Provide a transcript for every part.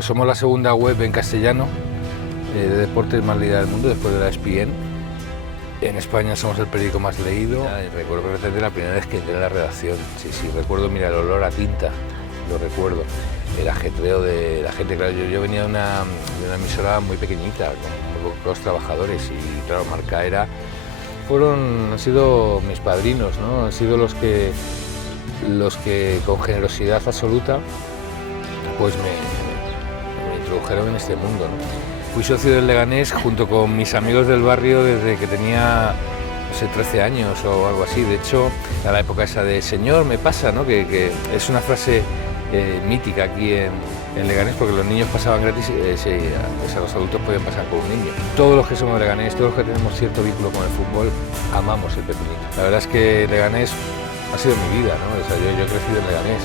Somos la segunda web en castellano de deportes más leída del mundo, después de la ESPN. En España somos el periódico más leído. Recuerdo perfectamente la primera vez que entré a la redacción. Sí, recuerdo, mira, el olor a tinta, lo recuerdo. El ajetreo de la gente, claro, yo venía de una emisora muy pequeñita, con muy pocos trabajadores y claro, Marca han sido mis padrinos, ¿no? Han sido los que con generosidad absoluta pues me introdujeron en este mundo, ¿no? Fui socio del Leganés junto con mis amigos del barrio desde que tenía, no sé, 13 años o algo así. De hecho, a la época esa de "señor, me pasa", ¿no? que es una frase mítica aquí en Leganés, porque los niños pasaban gratis, los adultos podían pasar por un niño. Todos los que somos de Leganés, todos los que tenemos cierto vínculo con el fútbol, amamos el pepinito. La verdad es que Leganés ha sido mi vida, ¿no? O sea, yo he crecido en Leganés.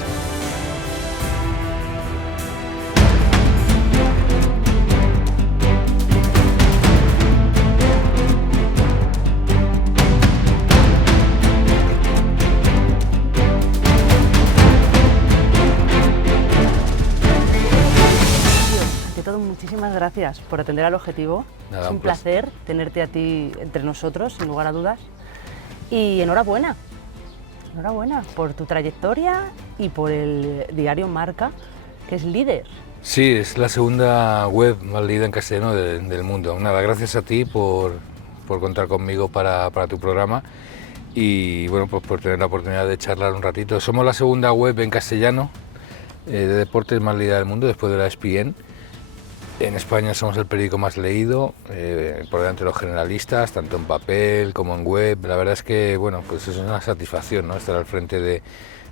Muchísimas gracias por atender al objetivo. Nada, es un placer tenerte a ti entre nosotros, sin lugar a dudas. Y enhorabuena por tu trayectoria y por el diario Marca, que es líder. Sí, es la segunda web más leída en castellano del mundo. Nada, gracias a ti por contar conmigo para tu programa y bueno, pues por tener la oportunidad de charlar un ratito. Somos la segunda web en castellano de deportes más leída del mundo, después de la ESPN. En España somos el periódico más leído, por delante de los generalistas, tanto en papel como en web. La verdad es que, bueno, pues es una satisfacción, ¿no?, estar al frente de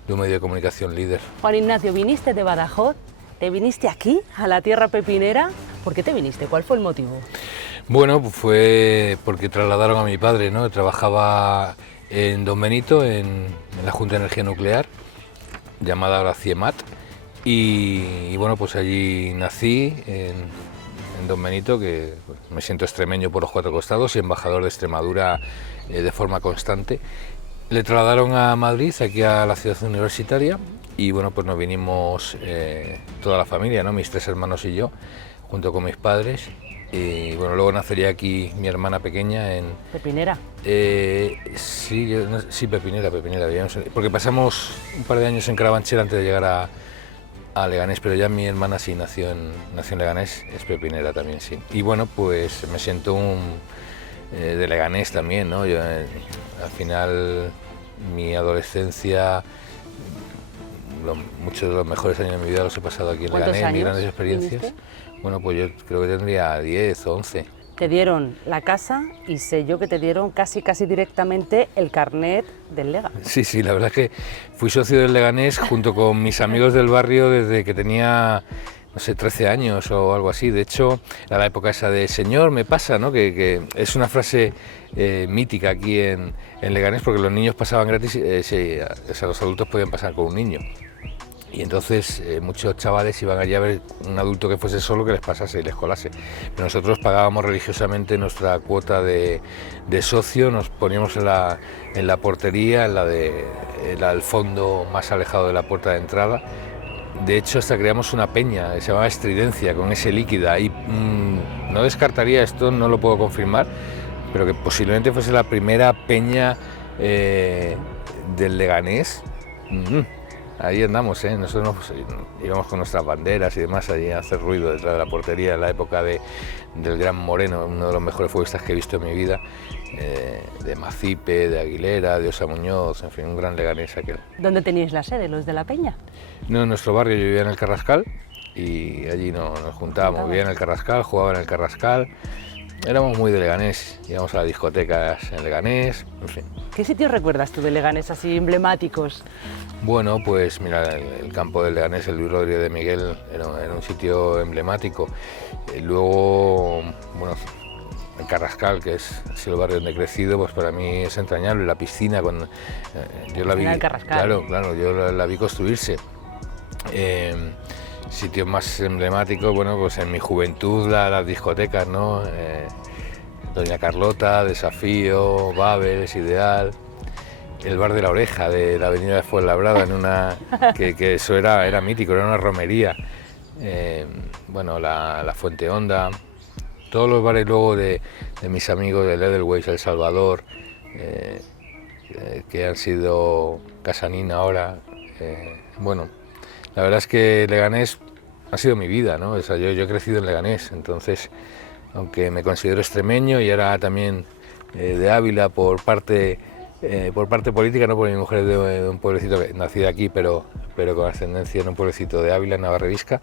un medio de comunicación líder. Juan Ignacio, viniste de Badajoz, te viniste aquí, a la tierra pepinera. ¿Por qué te viniste? ¿Cuál fue el motivo? Bueno, pues fue porque trasladaron a mi padre, ¿no? Trabajaba en Don Benito, en la Junta de Energía Nuclear, llamada ahora CIEMAT. Y bueno, pues allí nací en Don Benito, que pues, me siento extremeño por los cuatro costados y embajador de Extremadura de forma constante. Le trasladaron a Madrid, aquí a la ciudad universitaria, y bueno, pues nos vinimos toda la familia, ¿no? Mis tres hermanos y yo, junto con mis padres. Y bueno, luego nacería aquí mi hermana pequeña en... ¿Pepinera? Sí, Pepinera, porque pasamos un par de años en Carabanchel antes de llegar a Leganés, pero ya mi hermana sí nació en Leganés, es pepinera también, sí. Y bueno, pues me siento de Leganés también, ¿no? Yo, al final, mi adolescencia, muchos de los mejores años de mi vida los he pasado aquí en Leganés, mis grandes experiencias. ¿Viniste? Bueno, pues yo creo que tendría 10 o 11. Te dieron la casa y sé yo que te dieron casi directamente el carnet del Lega. Sí, la verdad es que fui socio del Leganés junto con mis amigos del barrio desde que tenía, no sé, 13 años o algo así. De hecho, a la época esa de "señor, me pasa", ¿no? que es una frase mítica aquí en Leganés, porque los niños pasaban gratis, los adultos podían pasar con un niño. Y entonces muchos chavales iban allí a ver un adulto que fuese solo, que les pasase y les colase. Pero nosotros pagábamos religiosamente nuestra cuota de socio, nos poníamos en la portería, al fondo más alejado de la puerta de entrada. De hecho, hasta creamos una peña, se llamaba Estridencia, con ese líquida. Y no descartaría esto, no lo puedo confirmar, pero que posiblemente fuese la primera peña del Leganés. Ahí andamos, nosotros íbamos con nuestras banderas y demás allí a hacer ruido detrás de la portería en la época del Gran Moreno, uno de los mejores futbolistas que he visto en mi vida, de Macipe, de Aguilera, de Osa Muñoz, en fin, un gran leganés aquel. ¿Dónde teníais la sede, los de la Peña? No, en nuestro barrio, yo vivía en el Carrascal y allí nos juntábamos, vivía en el Carrascal, jugaba en el Carrascal. Éramos muy de Leganés, íbamos a las discotecas en Leganés, en fin. ¿Qué sitios recuerdas tú de Leganés así emblemáticos? Bueno, pues mira, el campo del Leganés, el Luis Rodríguez de Miguel, era un sitio emblemático. Luego, bueno, el Carrascal, que ha sido el barrio donde he crecido, pues para mí es entrañable. La piscina, yo la vi, el Carrascal. Claro, yo la vi construirse. Sitios más emblemáticos, bueno, pues en mi juventud las discotecas, ¿no? Doña Carlota, Desafío, Babels, Ideal, el bar de la Oreja de la avenida de Fuenlabrada, que eso era mítico, era una romería. bueno, la Fuente Honda, todos los bares luego de mis amigos del Edelweiss, El Salvador, que han sido Casanina ahora. Bueno, la verdad es que Leganés ha sido mi vida, ¿no? O sea, yo he crecido en Leganés, entonces, aunque me considero extremeño y ahora también de Ávila por parte política, no por mi mujer es de un pueblecito nacida aquí, pero con ascendencia en un pueblecito de Ávila, Navarra Visca.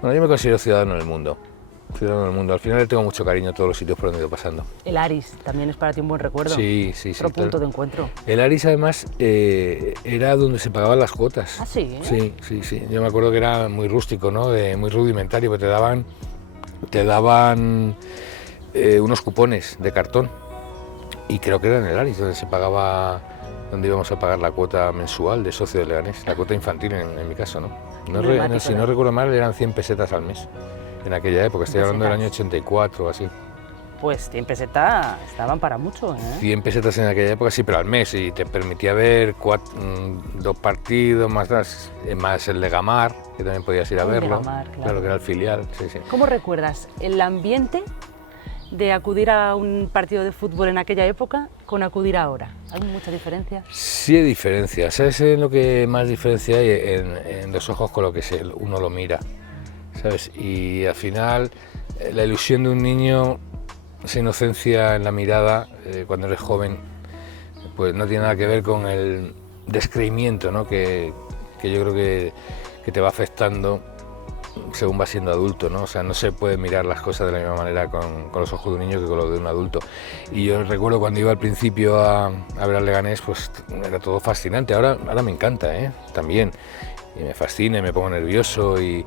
Bueno, yo me considero ciudadano del mundo. Ciudadano del mundo. Al final le tengo mucho cariño a todos los sitios por donde he ido pasando. El Aris también es para ti un buen recuerdo. Sí. Otro punto de encuentro. El Aris además era donde se pagaban las cuotas. ¿Ah, sí? Sí. Yo me acuerdo que era muy rústico, ¿no? Muy rudimentario, porque te daban unos cupones de cartón. Y creo que era en el Aris donde se pagaba, donde íbamos a pagar la cuota mensual de socio de Leganés, la cuota infantil en mi caso, ¿no? Si no recuerdo mal, eran 100 pesetas al mes. En aquella época, estoy hablando del año 84 o así. Pues 100 pesetas estaban para mucho, ¿eh? 100 pesetas en aquella época, sí, pero al mes, y te permitía ver 2 partidos, más el Legamar, que también podías ir a verlo. Legamar, claro, que era el filial, sí. ¿Cómo recuerdas el ambiente de acudir a un partido de fútbol en aquella época con acudir ahora? ¿Hay mucha diferencia? Sí hay diferencia, ¿sabes lo que más diferencia hay? En los ojos con lo que uno lo mira, ¿sabes? Y al final la ilusión de un niño, esa inocencia en la mirada cuando eres joven, pues no tiene nada que ver con el descreimiento, ¿no? que yo creo que te va afectando según vas siendo adulto, ¿no? O sea, no se puede mirar las cosas de la misma manera con los ojos de un niño que con los de un adulto. Y yo recuerdo cuando iba al principio a ver al Leganés, pues era todo fascinante. Ahora me encanta, también. Y me fascina y me pongo nervioso y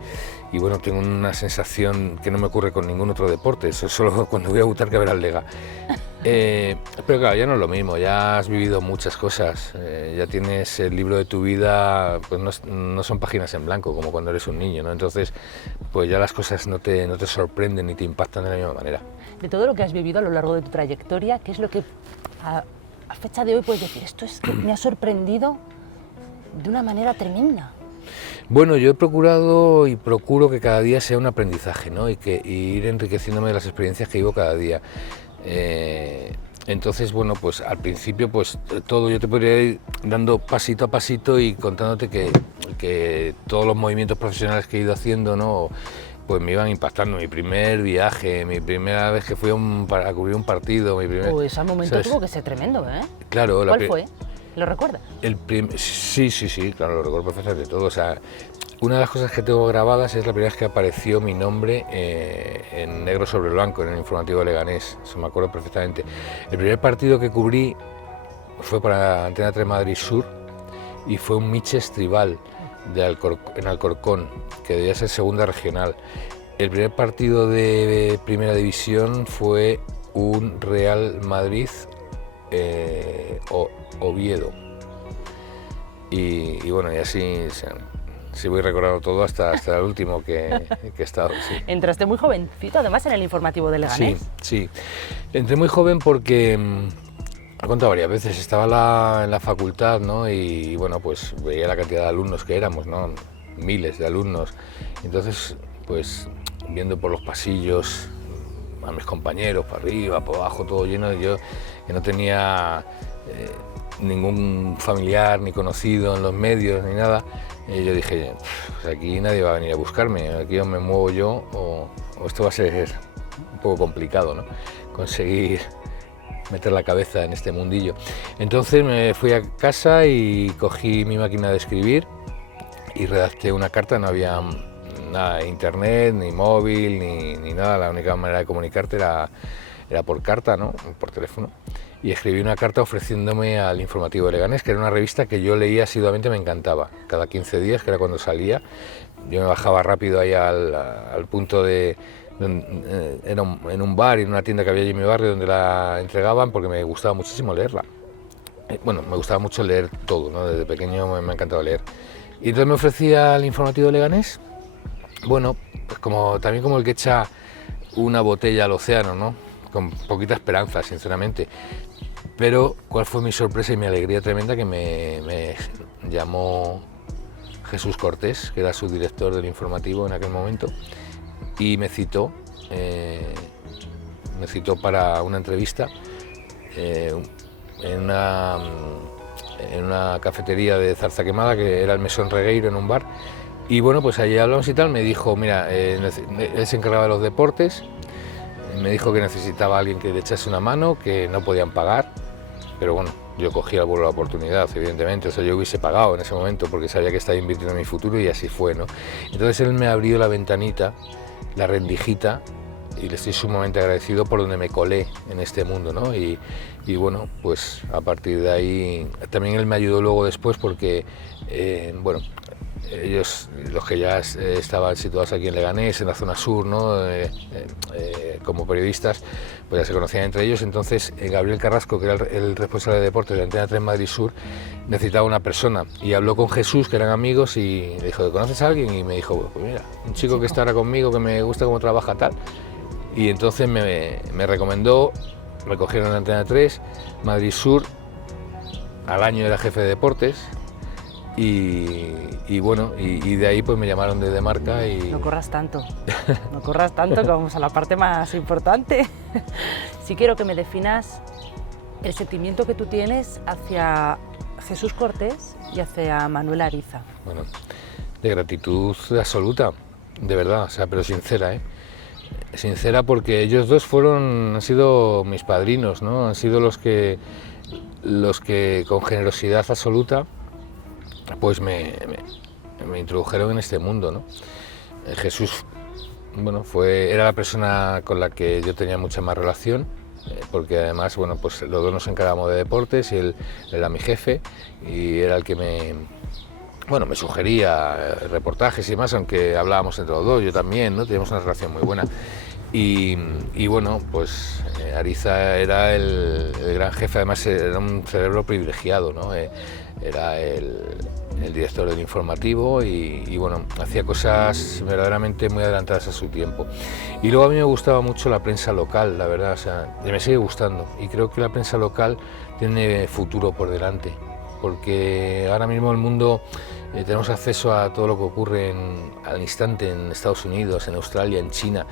bueno, tengo una sensación que no me ocurre con ningún otro deporte, eso es solo cuando voy a Butarque a ver al Lega. Pero claro, ya no es lo mismo, ya has vivido muchas cosas, ya tienes el libro de tu vida, pues no son páginas en blanco como cuando eres un niño, ¿no? Entonces, pues ya las cosas no te sorprenden ni te impactan de la misma manera. De todo lo que has vivido a lo largo de tu trayectoria, ¿qué es lo que a fecha de hoy puedes decir? Esto es que me ha sorprendido de una manera tremenda. Bueno, yo he procurado y procuro que cada día sea un aprendizaje, ¿no? Y ir enriqueciéndome de las experiencias que vivo cada día. Entonces, bueno, pues al principio, pues todo yo te podría ir dando pasito a pasito y contándote que todos los movimientos profesionales que he ido haciendo, ¿no? Pues me iban impactando. Mi primer viaje, mi primera vez que fui a cubrir un partido, Pues ese momento tuvo que ser tremendo, ¿eh? Claro. ¿Cuál fue? ¿Lo recuerdas? Sí, claro, lo recuerdo perfectamente todo. O sea, una de las cosas que tengo grabadas es la primera vez que apareció mi nombre en negro sobre blanco en el informativo de Leganés, eso me acuerdo perfectamente. El primer partido que cubrí fue para Antena 3 Madrid Sur y fue un Miches Tribal en Alcorcón, que debía ser segunda regional. El primer partido de primera división fue un Real Madrid Oviedo. Y bueno, y así voy recordando todo hasta el último que he estado. Sí. Entraste muy jovencito, además, en el informativo de Leganés. Sí. Entré muy joven porque, he contado varias veces, estaba en la facultad, ¿no? Y bueno, pues veía la cantidad de alumnos que éramos, ¿no? Miles de alumnos. Entonces, pues viendo por los pasillos a mis compañeros, para arriba, para abajo, todo lleno, yo que no tenía ningún familiar ni conocido en los medios ni nada, yo dije, pues aquí nadie va a venir a buscarme, aquí o me muevo yo o esto va a ser un poco complicado, ¿no? Conseguir meter la cabeza en este mundillo. Entonces me fui a casa y cogí mi máquina de escribir y redacté una carta. No había nada de internet, ni móvil, ni nada, la única manera de comunicarte era por carta, ¿no? Por teléfono. Y escribí una carta ofreciéndome al informativo de Leganés, que era una revista que yo leía asiduamente, me encantaba. Cada 15 días, que era cuando salía, yo me bajaba rápido ahí al punto de... Era en un bar y en una tienda que había allí en mi barrio donde la entregaban, porque me gustaba muchísimo leerla. Bueno, me gustaba mucho leer todo, ¿no? Desde pequeño me encantaba leer. Y entonces me ofrecía al informativo de Leganés, bueno, pues también como el que echa una botella al océano, ¿no? Con poquita esperanza, sinceramente. Pero cuál fue mi sorpresa y mi alegría tremenda, que me llamó Jesús Cortés, que era su director del informativo en aquel momento, y me citó para una entrevista en una cafetería de Zarza Quemada, que era el Mesón Regueiro, en un bar. Y bueno, pues allí hablamos y tal, me dijo, mira, él se encargaba de los deportes, me dijo que necesitaba a alguien que le echase una mano, que no podían pagar, pero bueno, yo cogí al vuelo la oportunidad, evidentemente, o sea, yo hubiese pagado en ese momento porque sabía que estaba invirtiendo en mi futuro, y así fue, ¿no? Entonces él me abrió la ventanita, la rendijita, y le estoy sumamente agradecido por donde me colé en este mundo, ¿no? Y bueno, pues a partir de ahí también él me ayudó luego después porque, bueno, ellos, los que ya estaban situados aquí en Leganés, en la zona sur, ¿no? Como periodistas, pues ya se conocían entre ellos. Entonces Gabriel Carrasco, que era el responsable de deportes de Antena 3 Madrid Sur, necesitaba una persona y habló con Jesús, que eran amigos, y le dijo, ¿conoces a alguien? Y me dijo, pues mira, un chico que está ahora conmigo, que me gusta cómo trabaja, tal. Y entonces me recomendó, me cogieron en Antena 3 Madrid Sur, al año era jefe de deportes. Y bueno, y de ahí pues me llamaron desde Marca y... No corras tanto, no corras tanto, que vamos a la parte más importante. Sí quiero que me definas el sentimiento que tú tienes hacia Jesús Cortés y hacia Manuel Ariza. Bueno, de gratitud absoluta, de verdad, o sea, pero sincera, ¿eh? Sincera, porque ellos dos han sido mis padrinos, ¿no? Han sido los que con generosidad absoluta pues me introdujeron en este mundo, ¿no? Jesús, bueno, era la persona con la que yo tenía mucha más relación, porque además, bueno, pues los dos nos encargábamos de deportes y él era mi jefe y era el que me sugería reportajes y más, aunque hablábamos entre los dos, yo también, ¿no? Teníamos una relación muy buena. Y bueno, pues Ariza era el gran jefe, además era un cerebro privilegiado, ¿no? Era el director del informativo y bueno, hacía cosas verdaderamente muy adelantadas a su tiempo. Y luego a mí me gustaba mucho la prensa local, la verdad, o sea, y me sigue gustando, y creo que la prensa local tiene futuro por delante, porque ahora mismo el mundo tenemos acceso a todo lo que ocurre al instante en Estados Unidos, en Australia, en China,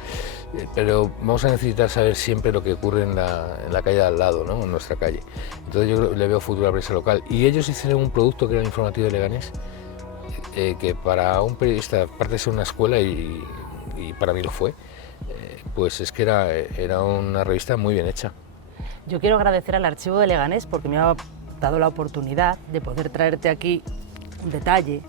pero vamos a necesitar saber siempre lo que ocurre en la calle de al lado, ¿no? En nuestra calle. Entonces yo le veo futuro a la prensa local. Y ellos hicieron un producto que era el informativo de Leganés, que para un periodista, aparte de ser una escuela, y para mí lo fue, pues es que era una revista muy bien hecha. Yo quiero agradecer al Archivo de Leganés porque me ha dado la oportunidad de poder traerte aquí un detalle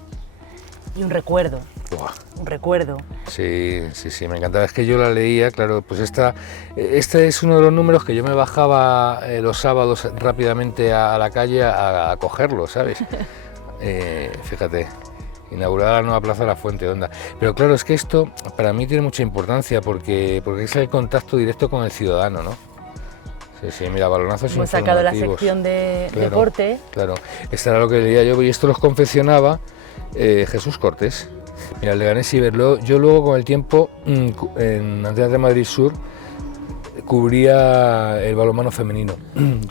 y un recuerdo. Buah. Un recuerdo. Sí, me encantaba. Es que yo la leía, claro, pues este es uno de los números que yo me bajaba los sábados rápidamente a la calle a cogerlo, ¿sabes? Fíjate, inaugurada la nueva plaza de la Fuente Honda. Pero claro, es que esto para mí tiene mucha importancia porque es el contacto directo con el ciudadano, ¿no? Sí, mira, balonazos hemos sacado la informativos. sección de Claro, deporte. Claro, esto era lo que leía yo y esto los confeccionaba Jesús Cortés. Mira, el Leganés Iber. Yo luego con el tiempo en Antena de Madrid Sur cubría el balonmano femenino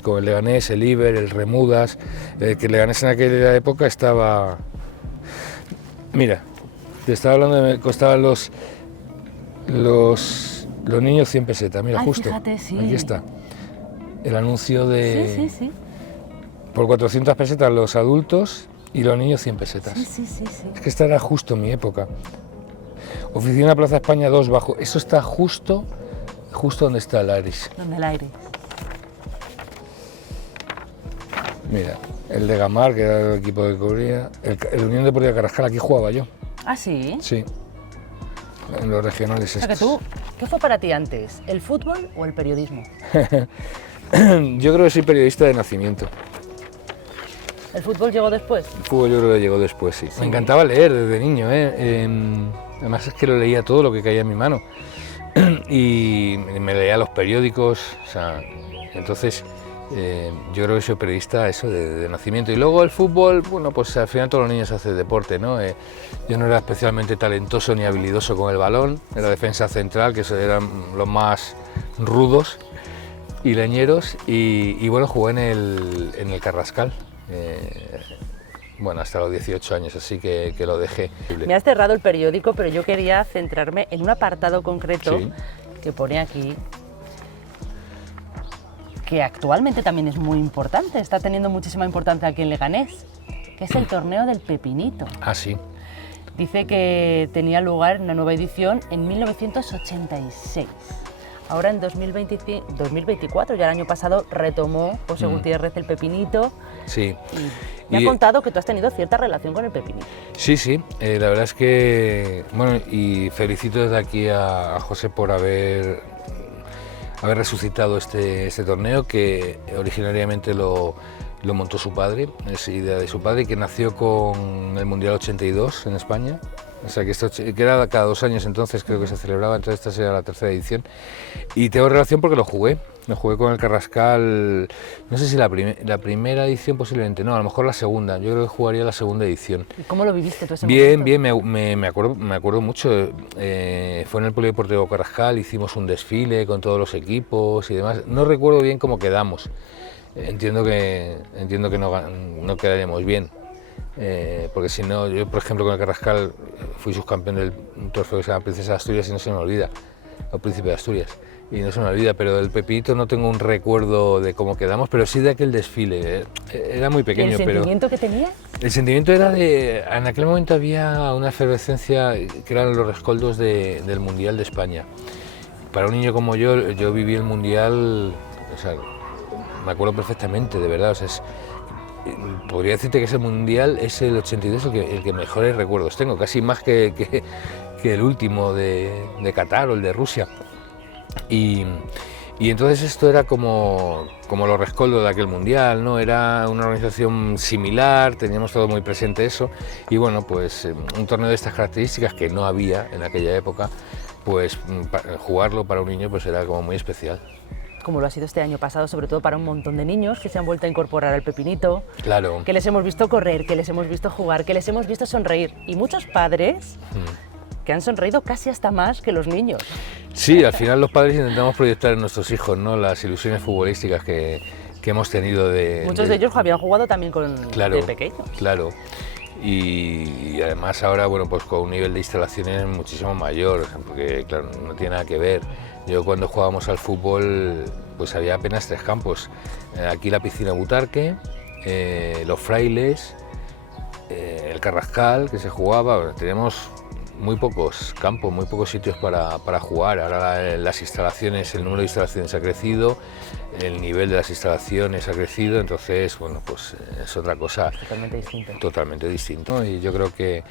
con el Leganés, el Iber, el Remudas, que el Leganés en aquella época estaba... Mira, te estaba hablando de que costaban los niños 100 pesetas, mira, justo, fíjate, sí. Aquí está. El anuncio de... Sí. Por 400 pesetas los adultos y los niños 100 pesetas. Sí. Es que esta era justo mi época. Oficina Plaza España 2 bajo. Eso está justo donde está el Iris. Donde el Iris. Mira, el de Gamar, que era el equipo de cubría. El Unión Deportiva Carrascal, aquí jugaba yo. ¿Ah, sí? Sí. En los regionales O sea, que tú, ¿qué fue para ti antes? ¿El fútbol o el periodismo? Yo creo que soy periodista de nacimiento. ¿El fútbol llegó después? El fútbol yo creo que llegó después, sí. Me encantaba leer desde niño, además es que lo leía todo lo que caía en mi mano. Y me leía los periódicos, o sea, entonces yo creo que soy periodista eso de nacimiento. Y luego el fútbol, bueno, pues al final todos los niños hacen deporte, ¿no? Yo no era especialmente talentoso ni habilidoso con el balón, era defensa central, que eran los más rudos y leñeros, y bueno, jugué en el Carrascal. bueno, hasta los 18 años, así que lo dejé. Me has cerrado el periódico, pero yo quería centrarme en un apartado concreto Sí. que pone aquí, que actualmente también es muy importante, está teniendo muchísima importancia aquí en Leganés, que es el torneo del Pepinito. Ah, sí. Dice que tenía lugar una nueva edición en 1986. Ahora en 2024, ya el año pasado, retomó José Gutiérrez el Pepinito. Sí. Y me ha contado que tú has tenido cierta relación con el Pepinito. Sí, sí, la verdad es que, bueno, y felicito desde aquí a José por haber resucitado este torneo, que originariamente lo montó su padre, es idea de su padre, que nació con el Mundial 82 en España. O sea, que era cada 2 años, entonces creo que se celebraba, entonces esta será la 3ª edición. Y tengo relación porque lo jugué con el Carrascal, no sé si la primera edición posiblemente, no, a lo mejor la segunda, yo creo que jugaría la 2ª edición. ¿Y cómo lo viviste tú ese Bien, momento? bien, me acuerdo mucho, fue en el Polideportivo Carrascal, hicimos un desfile con todos los equipos y demás, no recuerdo bien cómo quedamos, entiendo que no quedaríamos bien. Porque si no, yo por ejemplo con el Carrascal fui subcampeón del trofeo que se llama Princesa de Asturias y no se me olvida, o Príncipe de Asturias, y no se me olvida, pero del Pepinito no tengo un recuerdo de cómo quedamos, pero sí de aquel desfile, era muy pequeño. ¿Y el sentimiento que tenía? El sentimiento era en aquel momento había una efervescencia que eran los rescoldos del Mundial de España. Para un niño como yo viví el Mundial, o sea, me acuerdo perfectamente, de verdad, o sea, podría decirte que ese Mundial es el 82 el que mejores recuerdos tengo, casi más que el último de Qatar o el de Rusia. Y entonces esto era como los rescoldos de aquel Mundial, ¿no? Era una organización similar, teníamos todo muy presente eso, y bueno, pues un torneo de estas características que no había en aquella época, pues jugarlo para un niño pues era como muy especial. Como lo ha sido este año pasado, sobre todo para un montón de niños que se han vuelto a incorporar al Pepinito, Claro. que les hemos visto correr, que les hemos visto jugar, que les hemos visto sonreír, y muchos padres que han sonreído casi hasta más que los niños. Sí, al final los padres intentamos proyectar en nuestros hijos, ¿no?, las ilusiones futbolísticas que hemos tenido Muchos de ellos habían jugado también de pequeños. Claro. Y además ahora, bueno, pues con un nivel de instalaciones muchísimo mayor, porque claro, no tiene nada que ver. Yo cuando jugábamos al fútbol, pues había apenas 3 campos. Aquí la piscina Butarque, los Frailes, el Carrascal, que se jugaba. Bueno, teníamos muy pocos campos, muy pocos sitios para jugar. Ahora las instalaciones, el número de instalaciones ha crecido, el nivel de las instalaciones ha crecido, entonces, bueno, pues es otra cosa. Totalmente distinto. Totalmente distinto. Y yo creo que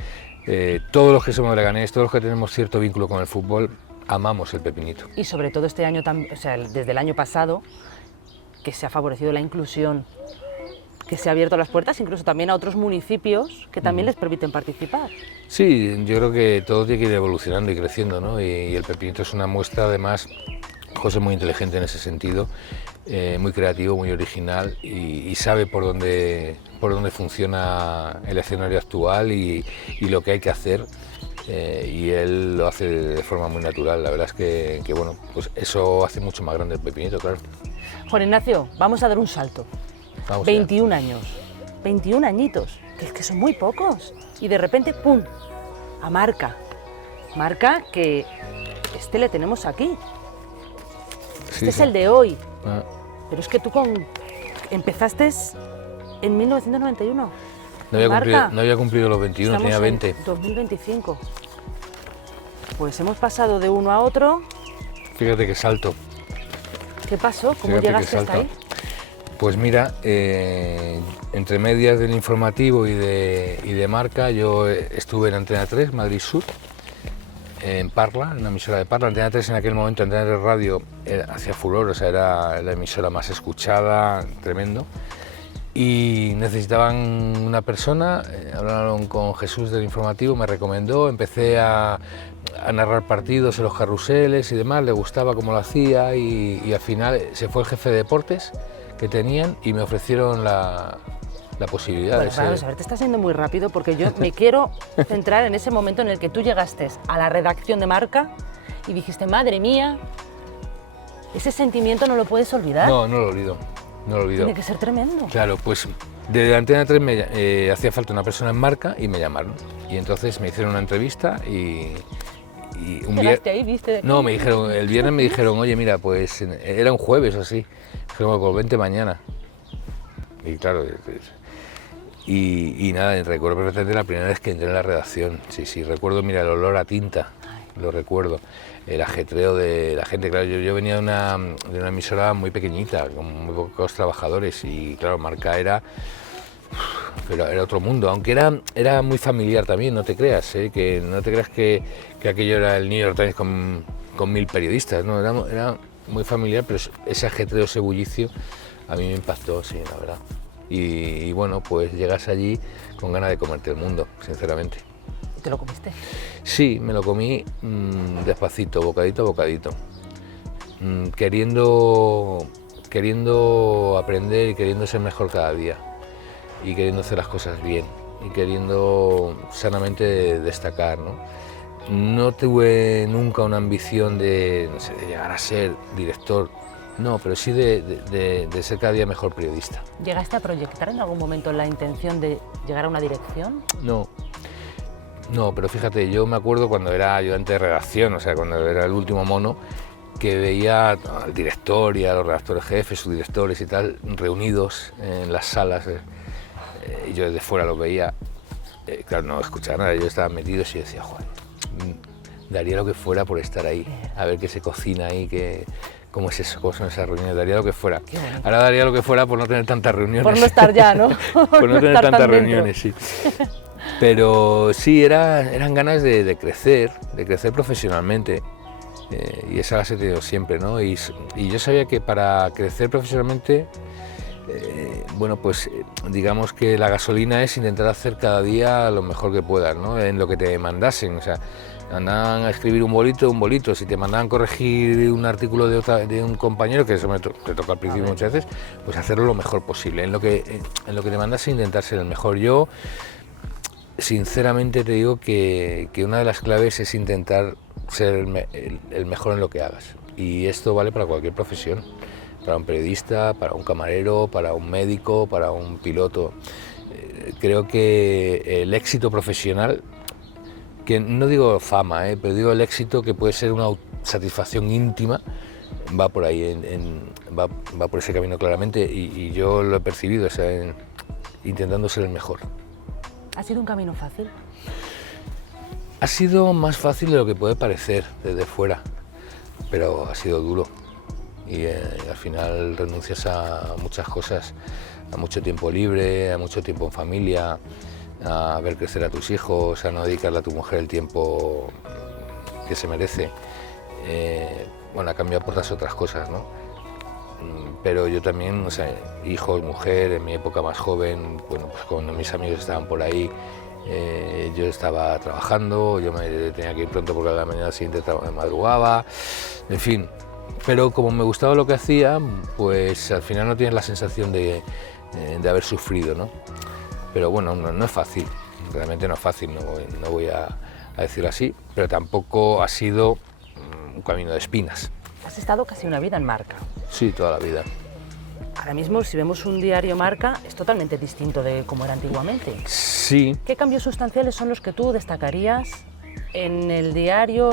todos los que somos de Leganés, todos los que tenemos cierto vínculo con el fútbol, amamos el Pepinito. Y sobre todo este año, o sea, desde el año pasado, que se ha favorecido la inclusión, que se ha abierto las puertas incluso también a otros municipios que también les permiten participar. Sí, yo creo que todo tiene que ir evolucionando y creciendo, ¿no? Y el Pepinito es una muestra, además, José es muy inteligente en ese sentido, muy creativo, muy original y sabe por dónde funciona el escenario actual y lo que hay que hacer. Y él lo hace de forma muy natural. La verdad es que bueno, pues eso hace mucho más grande el Pepinito, claro. Juan Ignacio, vamos a dar un salto. Vamos 21 años, 21 añitos, que es que son muy pocos. Y de repente, ¡pum!, a Marca. Marca que le tenemos aquí. Sí, Es sí. el de hoy. Ah. Pero es que tú empezaste en 1991. No Marca. había cumplido los 21, Estamos tenía 20. en 2025. Pues hemos pasado de uno a otro. Fíjate qué salto. ¿Qué pasó? ¿Cómo Fíjate llegaste qué hasta salto. ahí? Pues mira, entre medias del informativo y de Marca, yo estuve en Antena 3, Madrid Sur, en Parla, en la emisora de Parla. Antena 3 en aquel momento, Antena 3 Radio, hacía furor, o sea, era la emisora más escuchada, tremendo. Y necesitaban una persona, hablaron con Jesús del informativo, me recomendó, empecé a narrar partidos en los carruseles y demás, le gustaba cómo lo hacía y al final se fue el jefe de deportes que tenían y me ofrecieron la posibilidad Bueno, de vamos a ver, te estás yendo muy rápido porque yo me quiero centrar en ese momento en el que tú llegaste a la redacción de Marca y dijiste, madre mía, ese sentimiento no lo puedes olvidar. No lo olvido, no lo olvido. Tiene que ser tremendo. Claro, pues De Antena 3 hacía falta una persona en marca y me llamaron. Y entonces me hicieron una entrevista y un viernes... ahí, viste? No, me dijeron, el viernes me dijeron, oye, mira, pues era un jueves o así. Dijeron, pues vente mañana. Y claro, y nada, recuerdo perfectamente la primera vez que entré en la redacción. Sí, recuerdo, mira, el olor a tinta, lo recuerdo. El ajetreo de la gente, claro, yo venía de una emisora muy pequeñita, con muy pocos trabajadores y claro, Marca era otro mundo, aunque era muy familiar también, no te creas, que no te creas que aquello era el New York Times con 1000 periodistas, no, era muy familiar, pero ese ajetreo, ese bullicio, a mí me impactó, sí, la verdad. Y bueno, pues llegas allí con ganas de comerte el mundo, sinceramente. ¿Te lo comiste? Sí, me lo comí despacito, bocadito a bocadito, queriendo aprender y queriendo ser mejor cada día, y queriendo hacer las cosas bien, y queriendo sanamente destacar, ¿no? No tuve nunca una ambición de, no sé, de llegar a ser director, no, pero sí de ser cada día mejor periodista. ¿Llegaste a proyectar en algún momento la intención de llegar a una dirección? No, pero fíjate, yo me acuerdo cuando era ayudante de redacción, o sea, cuando era el último mono, que veía al director y a los redactores jefes, subdirectores y tal, reunidos en las salas, y yo desde fuera los veía, claro, no escuchaba nada, yo estaba metido y decía, joder, daría lo que fuera por estar ahí, a ver qué se cocina ahí, cómo es eso, cómo son esas reuniones, daría lo que fuera. Ahora daría lo que fuera por no tener tantas reuniones. Por no estar ya, ¿no? Por no tener tantas reuniones, sí. Pero sí, eran ganas de crecer profesionalmente, y esa las he tenido siempre, ¿no? Y yo sabía que para crecer profesionalmente, bueno, pues digamos que la gasolina es intentar hacer cada día lo mejor que puedas, ¿no? En lo que te mandasen, o sea, mandaban a escribir un bolito, si te mandaban corregir un artículo de un compañero, que eso te toca al principio muchas veces, pues hacerlo lo mejor posible, en lo que te mandasen intentar ser el mejor. Yo sinceramente te digo que una de las claves es intentar ser el mejor en lo que hagas, y esto vale para cualquier profesión, para un periodista, para un camarero, para un médico, para un piloto. Creo que el éxito profesional, que no digo fama, pero digo el éxito que puede ser una satisfacción íntima, va por ahí, va por ese camino claramente, y yo lo he percibido, o sea, intentando ser el mejor. ¿Ha sido un camino fácil? Ha sido más fácil de lo que puede parecer desde fuera, pero ha sido duro, y al final renuncias a muchas cosas, a mucho tiempo libre, a mucho tiempo en familia, a ver crecer a tus hijos, a no dedicarle a tu mujer el tiempo que se merece. Bueno, a cambio aportas otras cosas, ¿no? Pero yo también, o sea, hijos, mujer, en mi época más joven, bueno, pues cuando mis amigos estaban por ahí, yo estaba trabajando, yo me tenía que ir pronto porque a la mañana siguiente me madrugaba, en fin. Pero como me gustaba lo que hacía, pues al final no tienes la sensación de haber sufrido, ¿no? Pero bueno, no es fácil, realmente no es fácil, no voy a decirlo así, pero tampoco ha sido un camino de espinas. Has estado casi una vida en Marca. Sí, toda la vida. Ahora mismo, si vemos un diario Marca, es totalmente distinto de como era antiguamente. Sí. ¿Qué cambios sustanciales son los que tú destacarías en el diario,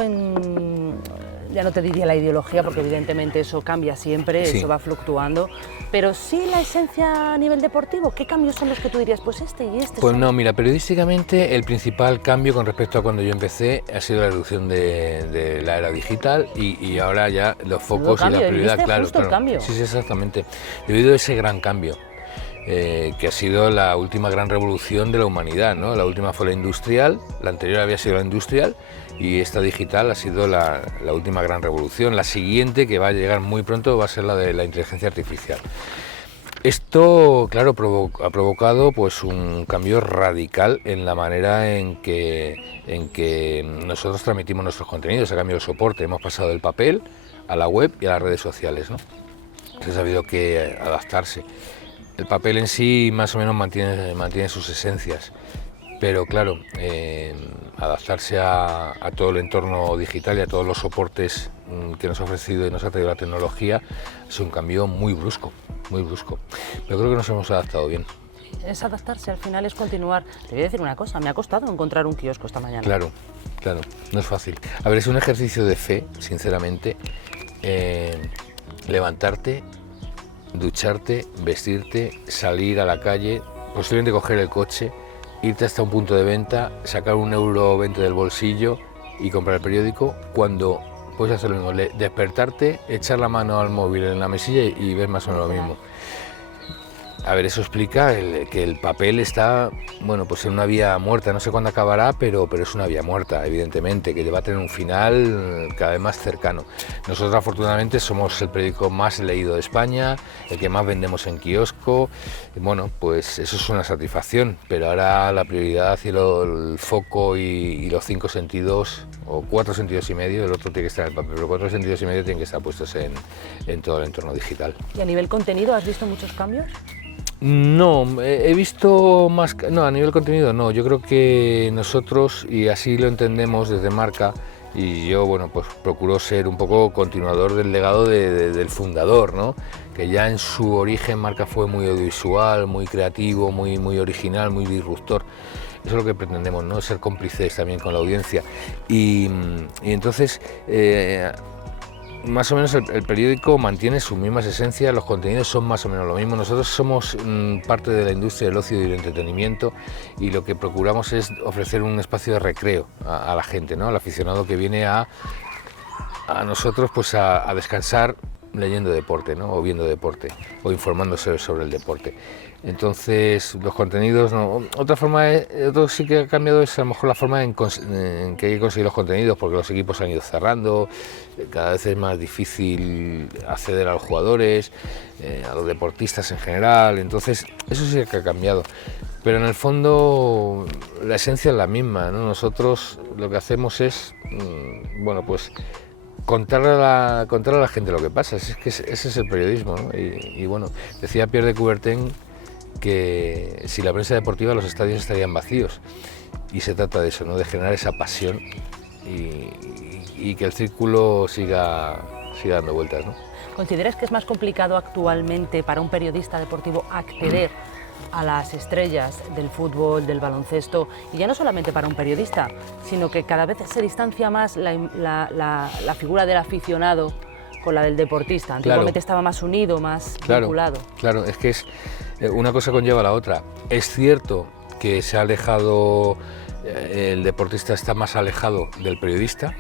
ya no te diría la ideología, porque evidentemente eso cambia siempre, Sí. Eso va fluctuando, pero sí la esencia a nivel deportivo? ¿Qué cambios son los que tú dirías, pues este y este? Pues son... no, mira, periodísticamente el principal cambio con respecto a cuando yo empecé ha sido la reducción de la era digital, y ahora ya los focos y la prioridad, claro. Justo el cambio. Sí, exactamente. Debido a ese gran cambio, que ha sido la última gran revolución de la humanidad, ¿no? La última fue la industrial, la anterior había sido la industrial, y esta digital ha sido la última gran revolución. La siguiente, que va a llegar muy pronto, va a ser la de la inteligencia artificial. Esto, claro, ha provocado pues un cambio radical en la manera en que nosotros transmitimos nuestros contenidos. Ha cambiado el soporte, hemos pasado del papel a la web y a las redes sociales, ¿no? Entonces ha habido que adaptarse. El papel en sí más o menos mantiene sus esencias, pero claro, adaptarse a todo el entorno digital y a todos los soportes que nos ha ofrecido y nos ha traído la tecnología es un cambio muy brusco, muy brusco. Pero creo que nos hemos adaptado bien. es adaptarse, al final es continuar. Te voy a decir una cosa, me ha costado encontrar un kiosco esta mañana. Claro, claro, no es fácil. A ver, es un ejercicio de fe, sinceramente, levantarte, ducharte, vestirte, salir a la calle, posiblemente coger el coche, irte hasta un punto de venta, sacar 1,20 € del bolsillo y comprar el periódico, cuando puedes hacer lo mismo, despertarte, echar la mano al móvil en la mesilla y ver más o menos lo mismo. A ver, eso explica que el papel está, bueno, pues en una vía muerta, no sé cuándo acabará, pero es una vía muerta, evidentemente, que va a tener un final cada vez más cercano. Nosotros, afortunadamente, somos el periódico más leído de España, el que más vendemos en kiosco, y bueno, pues eso es una satisfacción, pero ahora la prioridad y el foco y los 5 sentidos, o 4 sentidos y medio, el otro tiene que estar en el papel, pero 4 sentidos y medio tienen que estar puestos en todo el entorno digital. ¿Y a nivel contenido has visto muchos cambios? No, he visto más, no, a nivel contenido no, yo creo que nosotros, y así lo entendemos desde Marca, y yo, bueno, pues procuro ser un poco continuador del legado del fundador, ¿no? Que ya en su origen Marca fue muy audiovisual, muy creativo, muy original, muy disruptor. Eso es lo que pretendemos, ¿no? Ser cómplices también con la audiencia. Y entonces, más o menos el periódico mantiene sus mismas esencias, los contenidos son más o menos lo mismo. Nosotros somos parte de la industria del ocio y del entretenimiento, y lo que procuramos es ofrecer un espacio de recreo a la gente, ¿no? Al aficionado que viene a nosotros, pues a descansar leyendo deporte, ¿no? O viendo deporte, o informándose sobre el deporte. Entonces, los contenidos, no. Otro sí que ha cambiado es a lo mejor la forma en que hay que conseguir los contenidos, porque los equipos se han ido cerrando, cada vez es más difícil acceder a los jugadores, a los deportistas en general, entonces eso sí que ha cambiado. Pero en el fondo la esencia es la misma, ¿no? Nosotros lo que hacemos es, bueno, pues contarle a la gente lo que pasa, es que ese es el periodismo, ¿no? Y bueno, decía Pierre de Coubertin que si la prensa deportiva, los estadios estarían vacíos, y se trata de eso, ¿no? De generar esa pasión y que el círculo siga dando vueltas, ¿no? ¿Consideras que es más complicado actualmente para un periodista deportivo acceder a las estrellas del fútbol, del baloncesto, y ya no solamente para un periodista, sino que cada vez se distancia más la figura del aficionado con la del deportista? Antiguamente estaba más unido, más vinculado. Claro, es que una cosa conlleva a la otra. Es cierto que se ha alejado, el deportista está más alejado del periodista,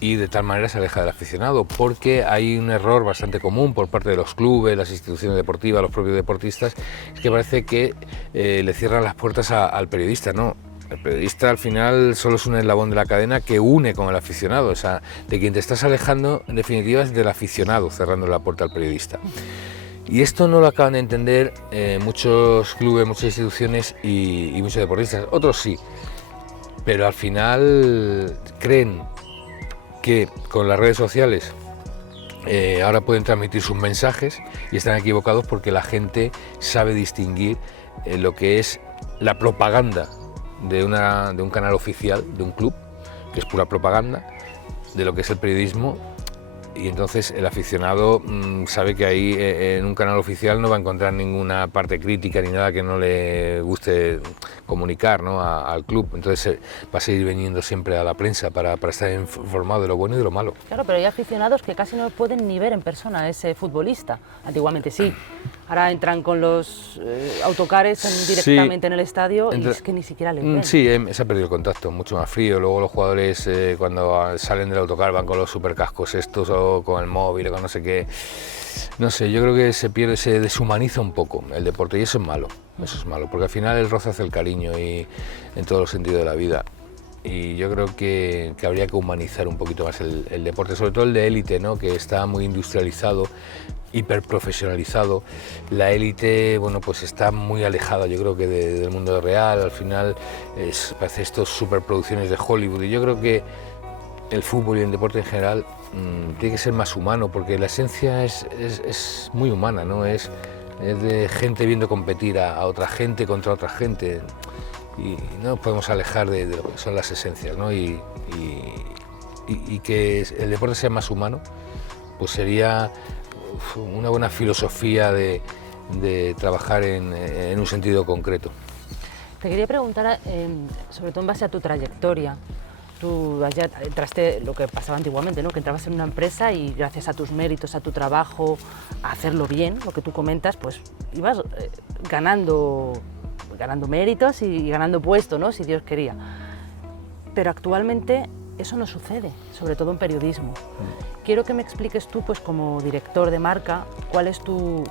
y de tal manera se aleja del aficionado, porque hay un error bastante común por parte de los clubes, las instituciones deportivas, los propios deportistas, es que parece que le cierran las puertas al periodista. No, el periodista al final solo es un eslabón de la cadena que une con el aficionado, o sea, de quien te estás alejando en definitiva es del aficionado, cerrando la puerta al periodista. Y esto no lo acaban de entender muchos clubes, muchas instituciones y muchos deportistas, otros sí, pero al final creen que con las redes sociales ahora pueden transmitir sus mensajes, y están equivocados, porque la gente sabe distinguir lo que es la propaganda de un canal oficial, de un club, que es pura propaganda, de lo que es el periodismo. Y entonces el aficionado sabe que ahí en un canal oficial no va a encontrar ninguna parte crítica ni nada que no le guste comunicar, ¿no? al club. Entonces va a seguir viniendo siempre a la prensa para estar informado de lo bueno y de lo malo. Claro, pero hay aficionados que casi no pueden ni ver en persona a ese futbolista. Antiguamente sí. Ahora entran con los autocares directamente en el estadio y es que ni siquiera les ven. Sí, se ha perdido el contacto, mucho más frío. Luego los jugadores cuando salen del autocar van con los supercascos estos, o con el móvil, o con no sé qué. No sé, yo creo que se deshumaniza un poco el deporte, y eso es malo, porque al final el roce hace el cariño, y en todos los sentidos de la vida. Y yo creo que habría que humanizar un poquito más el deporte, sobre todo el de élite, ¿no? Que está muy industrializado, hiperprofesionalizado. La élite, bueno, pues está muy alejada, yo creo que del mundo real. Al final parece estos superproducciones de Hollywood, y yo creo que el fútbol y el deporte en general tiene que ser más humano, porque la esencia es muy humana, ¿no? Es de gente viendo competir a otra gente contra otra gente, y no nos podemos alejar de lo que son las esencias, ¿no? Y que el deporte sea más humano, pues sería una buena filosofía de de trabajar en un sentido concreto. Te quería preguntar, sobre todo en base a tu trayectoria. Tú ya entraste lo que pasaba antiguamente, ¿no? Que entrabas en una empresa y gracias a tus méritos, a tu trabajo, a hacerlo bien, lo que tú comentas, pues ibas ganando méritos y ganando puesto, ¿no? Si Dios quería. Pero actualmente eso no sucede, sobre todo en periodismo. Quiero que me expliques tú, pues como director de marca, cuál es tu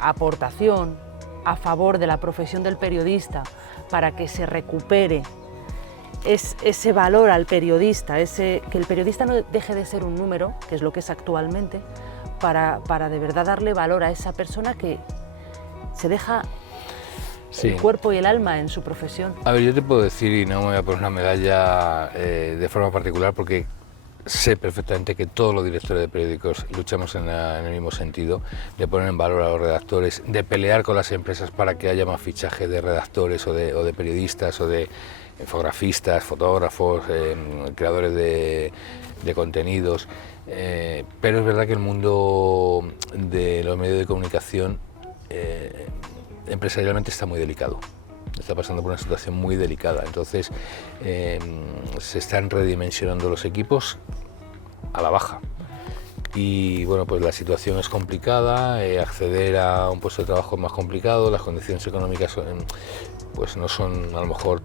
aportación a favor de la profesión del periodista para que se recupere ese valor al periodista, que el periodista no deje de ser un número, que es lo que es actualmente, para de verdad darle valor a esa persona que se deja el cuerpo y el alma en su profesión. A ver, yo te puedo decir, y no me voy a poner una medalla de forma particular, porque sé perfectamente que todos los directores de periódicos luchamos en el mismo sentido, de poner en valor a los redactores, de pelear con las empresas para que haya más fichaje de redactores o de periodistas o de infografistas, fotógrafos, creadores de contenidos, pero es verdad que el mundo de los medios de comunicación empresarialmente está muy delicado. Está pasando por una situación muy delicada, entonces se están redimensionando los equipos a la baja y bueno, pues la situación es complicada, acceder a un puesto de trabajo es más complicado, las condiciones económicas pues no son a lo mejor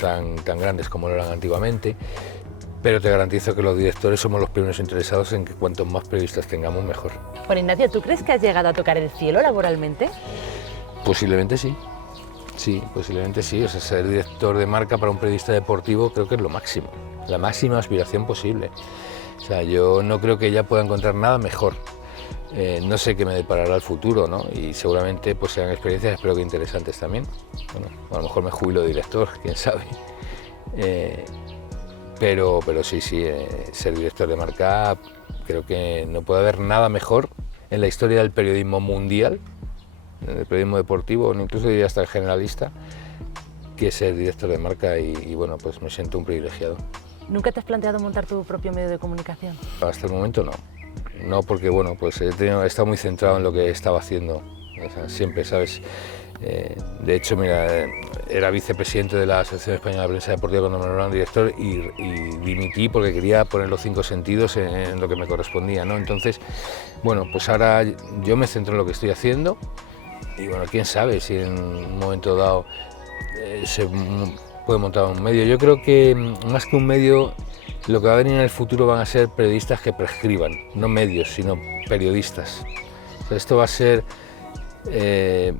tan grandes como lo eran antiguamente, pero te garantizo que los directores somos los primeros interesados en que cuantos más periodistas tengamos mejor. Juan Ignacio, ¿tú crees que has llegado a tocar el cielo laboralmente? Posiblemente sí. Sí, posiblemente sí. O sea, ser director de marca para un periodista deportivo creo que es lo máximo, la máxima aspiración posible. O sea, yo no creo que ella pueda encontrar nada mejor. No sé qué me deparará el futuro, ¿no? Y seguramente pues sean experiencias, espero que interesantes también. Bueno, a lo mejor me jubilo de director, quién sabe. Pero sí, ser director de marca creo que no puede haber nada mejor en la historia del periodismo mundial, del periodismo deportivo, incluso diría hasta el generalista, que ser director de marca y bueno, pues me siento un privilegiado. ¿Nunca te has planteado montar tu propio medio de comunicación? Hasta el momento no. No, porque bueno, pues he estado muy centrado en lo que estaba haciendo, o sea, siempre, ¿sabes? De hecho, mira, era vicepresidente de la Asociación Española de Prensa Deportiva cuando me nombraron director y dimití porque quería poner los 5 sentidos en lo que me correspondía, ¿no? Entonces, bueno, pues ahora yo me centro en lo que estoy haciendo y bueno, quién sabe si en un momento dado se puede montar un medio. Yo creo que más que un medio, lo que va a venir en el futuro van a ser periodistas que prescriban, no medios, sino periodistas. O sea, esto va a ser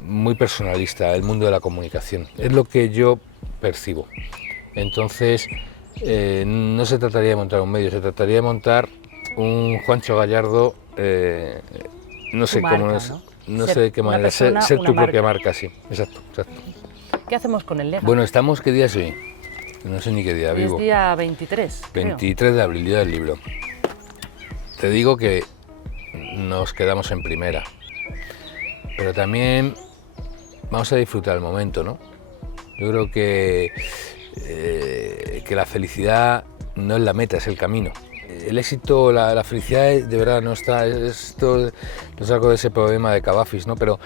muy personalista, el mundo de la comunicación. Es lo que yo percibo. Entonces, no se trataría de montar un medio, se trataría de montar un Juancho Gallardo, no sé marca, cómo es, no sé de qué manera, persona, ser tu propia marca. marca, sí, exacto. ¿Qué hacemos con el Lega? Bueno, estamos, ¿qué día es hoy? No sé ni qué día vivo. Es día 23, 23 de abril, día del libro. Te digo que nos quedamos en primera, pero también vamos a disfrutar el momento, ¿no? Yo creo que la felicidad no es la meta, es el camino. El éxito, la felicidad de verdad no está, esto no es algo de ese poema de Cavafis, ¿no? Pero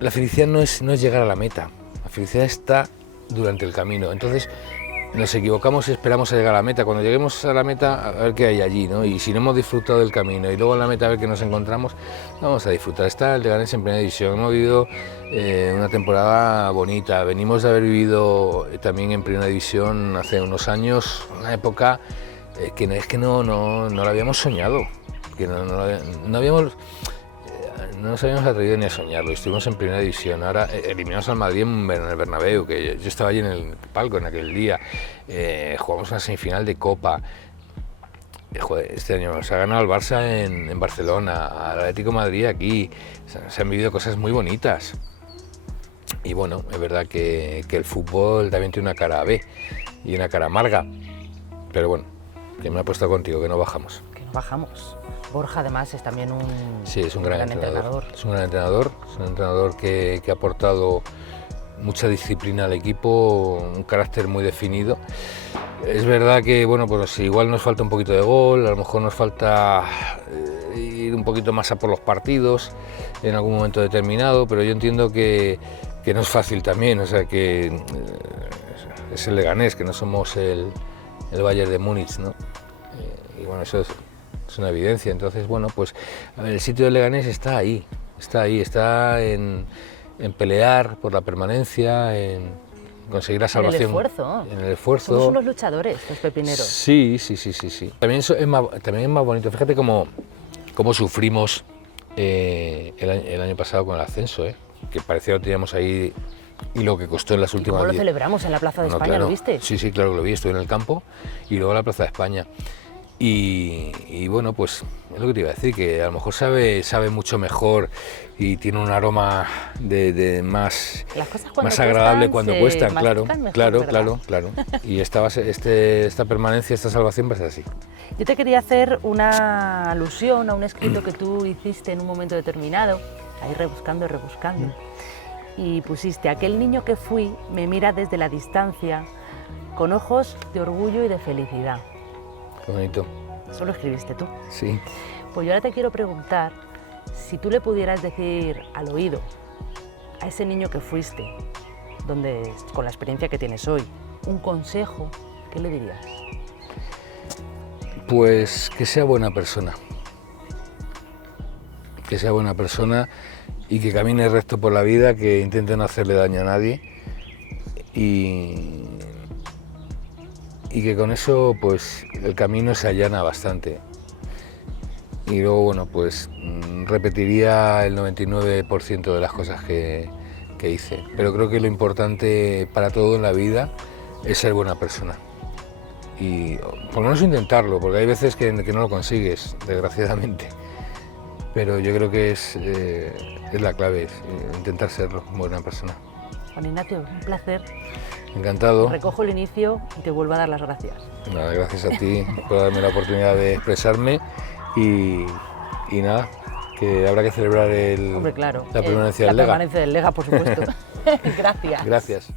la felicidad no es llegar a la meta, la felicidad está durante el camino. Entonces nos equivocamos y esperamos a llegar a la meta. Cuando lleguemos a la meta, a ver qué hay allí, ¿no? Y si no hemos disfrutado del camino y luego en la meta a ver qué nos encontramos, vamos a disfrutar. Está el Leganés en primera división, hemos vivido una temporada bonita, venimos de haber vivido también en primera división hace unos años, una época que no la habíamos soñado, que no nos habíamos atrevido ni a soñarlo. Estuvimos en primera división, ahora eliminamos al Madrid en el Bernabéu, que yo estaba allí en el palco en aquel día, jugamos una semifinal de Copa. Joder, este año se ha ganado al Barça en Barcelona, al Atlético de Madrid aquí, se han vivido cosas muy bonitas. Y bueno, es verdad que el fútbol también tiene una cara B y una cara amarga, pero bueno, que me ha puesto contigo, que no bajamos. Que no bajamos. Borja además es también es un gran entrenador. Es un gran entrenador, que ha aportado mucha disciplina al equipo, un carácter muy definido. Es verdad que bueno, pues igual nos falta un poquito de gol, a lo mejor nos falta ir un poquito más a por los partidos en algún momento determinado, pero yo entiendo que no es fácil también, o sea que es el Leganés, que no somos el Bayern de Múnich, ¿no? Y bueno, eso es una evidencia. Entonces, bueno, pues a ver, el sitio del Leganés está en pelear por la permanencia, en conseguir la salvación. En el esfuerzo. Somos unos luchadores, los pepineros. Sí. También es más bonito. Fíjate cómo sufrimos el año pasado con el ascenso, que parecía que lo teníamos ahí y lo que costó en las últimas... ¿Cómo lo celebramos en la Plaza de España? Claro. ¿Lo viste? Sí, claro que lo vi, estuve en el campo y luego en la Plaza de España. Y bueno, pues es lo que te iba a decir, que a lo mejor sabe mucho mejor y tiene un aroma de más agradable cuando cuestan, claro. Y esta permanencia, esta salvación va a ser así. Yo te quería hacer una alusión a un escrito que tú hiciste en un momento determinado, ahí rebuscando, y pusiste: aquel niño que fui me mira desde la distancia con ojos de orgullo y de felicidad. Qué bonito. Eso lo escribiste tú. Sí. Pues yo ahora te quiero preguntar si tú le pudieras decir al oído a ese niño que fuiste, con la experiencia que tienes hoy, un consejo, ¿qué le dirías? Pues que sea buena persona. Que sea buena persona y que camine recto por la vida, que intente no hacerle daño a nadie y que con eso pues el camino se allana bastante. Y luego, bueno, pues repetiría el 99% de las cosas que hice. Pero creo que lo importante para todo en la vida es ser buena persona. Y por lo menos intentarlo, porque hay veces que no lo consigues, desgraciadamente. Pero yo creo que es la clave, intentar serlo, buena persona. Juan Ignacio, un placer. Encantado. Recojo el inicio y te vuelvo a dar las gracias. Nada, gracias a ti por darme la oportunidad de expresarme y nada, que habrá que celebrar Hombre, claro, la permanencia del Lega. La permanencia del Lega, por supuesto. Gracias. Gracias.